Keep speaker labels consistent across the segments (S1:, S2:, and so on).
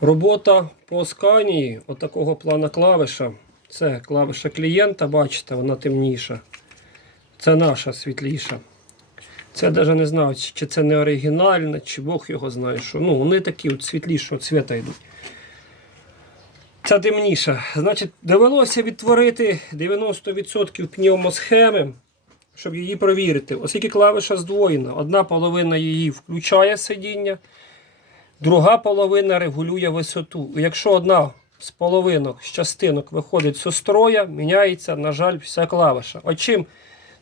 S1: Робота по сканії отакого плана клавиша. Це клавиша клієнта, бачите, вона темніша. Це наша світліша. Це навіть не знаю, чи це не оригінальне, чи Бог його знає, що. Ну, вони такі от світлішого цвіта йдуть. Ця темніша. Значить, довелося відтворити 90% пневмосхеми, щоб її провірити. Оскільки клавиша здвоєна, одна половина її включає сидіння, друга половина регулює висоту. Якщо одна з половинок, з частинок виходить зі строя, міняється, на жаль, вся. От чим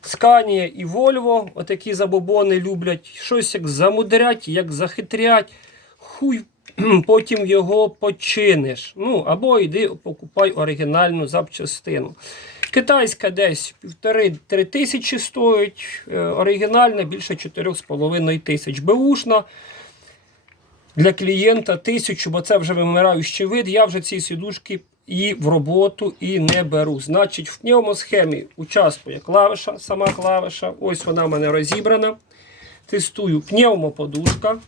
S1: Scania і Volvo, отакі забобони люблять щось як замудрять, як захитрять. Хуй потім його починиш. Ну, або йди покупай оригінальну запчастину. Китайська десь півтори-три тисячі стоїть, е, оригінальна більше 4,5 тисяч. Беушна для клієнта тисячу, бо це вже вимираючий вид. Я вже ці сідушки і в роботу і не беру. Значить, в пневмосхемі участвує клавиша, сама клавиша. Ось вона в мене розібрана. Тестую пневмоподушка,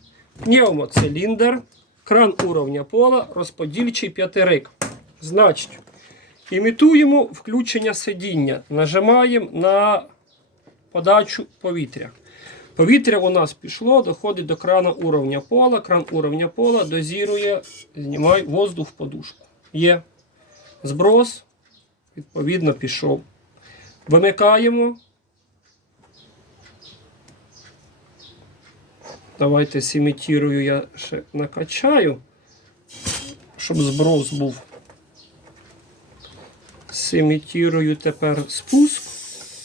S1: пневмоциліндр, кран уровня пола, розподільчий п'ятирик. Значить, імітуємо включення сидіння. Нажимаємо на подачу повітря. Повітря у нас пішло, доходить до крана уровня пола. Кран уровня пола дозірує, знімай воздух в подушку. Є зброс, відповідно, пішов. Вимикаємо. Давайте симітірую, я ще накачаю, щоб зброс був. Симітірую тепер спуск.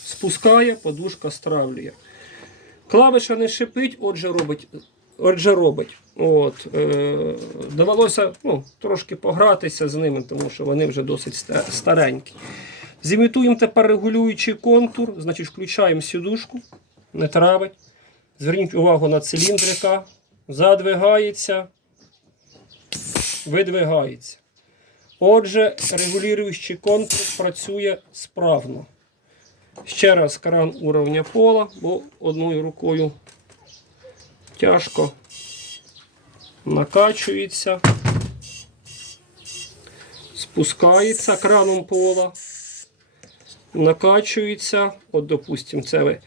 S1: Спускає, подушка стравлює. Клавиша не шипить, отже робить. Отже робить. От, е, довелося ну, трошки погратися з ними, тому що вони вже досить старенькі. Зімітуємо тепер регулюючий контур, значить включаємо сідушку, не травить. Зверніть увагу на циліндрика. Задвигається, видвигається. Отже, регулюючий контур працює справно. Ще раз кран уровня пола, бо одною рукою тяжко накачується, спускається краном пола, накачується. От, допустимо, це ви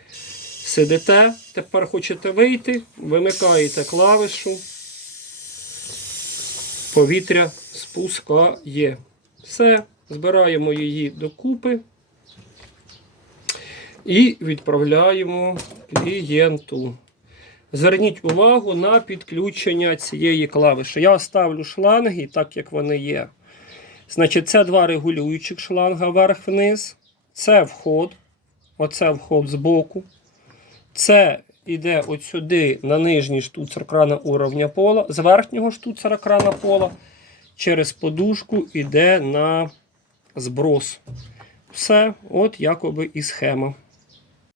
S1: сидите, тепер хочете вийти, вимикаєте клавишу, повітря спускає. Все, збираємо її докупи і відправляємо клієнту. Зверніть увагу на підключення цієї клавіші. Я ставлю шланги, так як вони є. Значить, це два регулюючих шланга вверх-вниз. Це вход. Оце вход збоку. Це йде от сюди на нижній штуцер крана уровня пола. З верхнього штуцера крана пола через подушку йде на зброс. Все, от якоби і схема.